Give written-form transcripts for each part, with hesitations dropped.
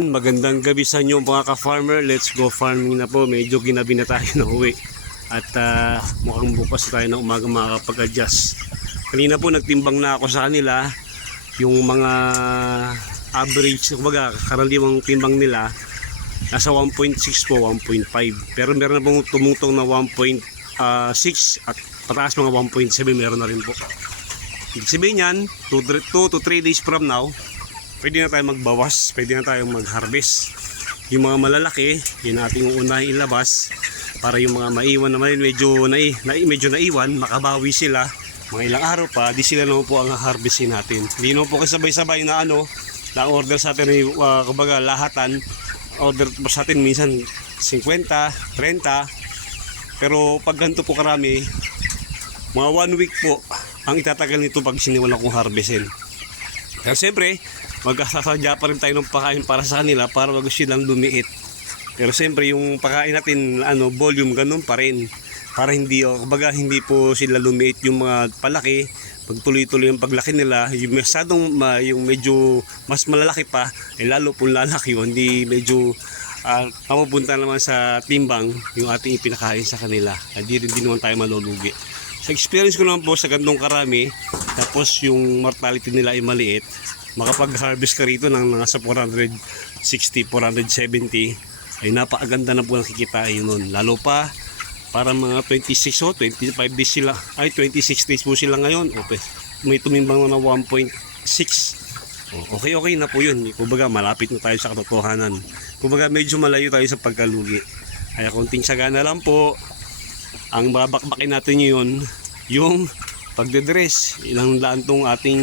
Ayan, magandang gabi sa inyo mga ka-farmer. Let's go farming na po. Medyo ginabi na tayo na uwi. At mukhang bukas tayo ng umaga makakapag-adjust. Kanina po nagtimbang na ako sa kanila. Yung mga average, kumbaga karaniwang timbang nila nasa 1.6 po, 1.5. Pero meron na pong tumutong na 1.6 at pataas mga 1.7 meron na rin po. Ibig sabihin yan, 2 to 3 days from now, pwede na tayo magbawas, pwede na tayo mag-harvest. Yung mga malalaki, yun natin uunahin ilabas para yung mga maiwan naman medyo naiwan, makabawi sila. Mga ilang araw pa, di sila naman po ang harvestin natin. Hindi naman po kasabay-sabay na na order sa atin, kumbaga lahatan, order sa atin minsan 50, 30. Pero pag ganito po karami, mga 1 week po ang itatagal nito pag siniwalan kong harvestin. Pero siyempre, magkasasadya pa rin tayo ng pakain para sa kanila para wag silang lumiit. Pero siyempre yung pakain natin volume ganun pa rin para hindi kumbaga hindi po sila lumiit yung mga palaki. Pag tuloy-tuloy yung paglaki nila, yung masyadong yung medyo mas malalaki pa lalo pong lalaki yun, hindi medyo mapupunta naman sa timbang yung ating ipinakain sa kanila. Hindi rin naman tayo malulugi. Sa experience ko naman po sa gandong karami, tapos yung mortality nila ay maliit, makapag-harvest ka rito ng nasa 460, 470 ay napakaganda na po nakikitain nun. Lalo pa para mga 26 o 25 days sila, ay 26 days po sila ngayon. Okay. May tumimbang na 1.6. Okay na po yun. Kumbaga malapit na tayo sa katotohanan. Kumbaga medyo malayo tayo sa pagkalugi. Kaya konting sagana lang po. Ang babakbakin natin yun, yung pagdedress. Ilang daan tong ating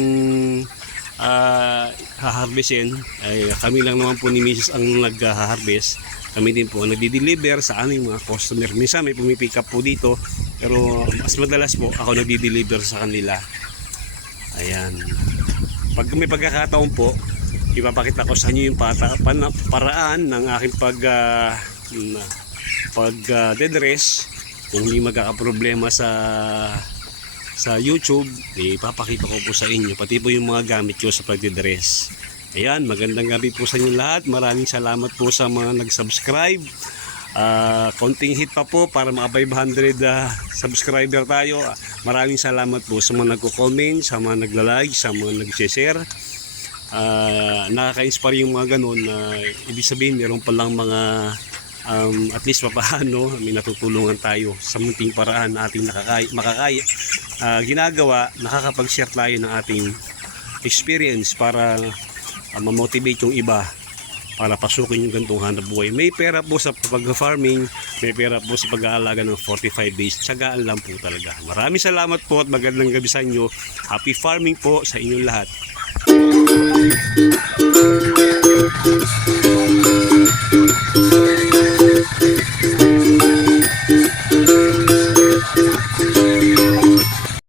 haharvestin. Ay kami lang naman po ni Mrs. ang nag-harvest. Kami din po ang nagdi-deliver sa aming mga customer. Minsan may pumipick up po dito, pero mas madalas po ako nagdi-deliver sa kanila. Ayan. Pag may pagkakataon po, ipapakita ko sa inyo yung paraan ng aking pag-dedress. Kung hindi magkakaproblema sa YouTube, ipapakita ko po sa inyo pati po yung mga gamit ko sa pagdedress. Ayan, magandang gabi po sa inyo lahat. Maraming salamat po sa mga nag-subscribe. Konting hit pa po para mga 500 subscriber tayo. Maraming salamat po sa mga nagko-comment, sa mga nagla-like, sa mga nag-share. Nakaka-inspire yung mga ganun. Ibig sabihin meron palang mga at least papaano may natutulungan tayo sa munting paraan na ating ginagawa. Nakakapag-share tayo ng ating experience para ma-motivate yung iba para pasukin yung gantong hanap buhay. May pera po sa pag-farming, may pera po sa pag-aalaga ng 45 days. Tsagaan lang po talaga. Maraming salamat po at magandang gabi sa inyo. Happy farming po sa inyong lahat.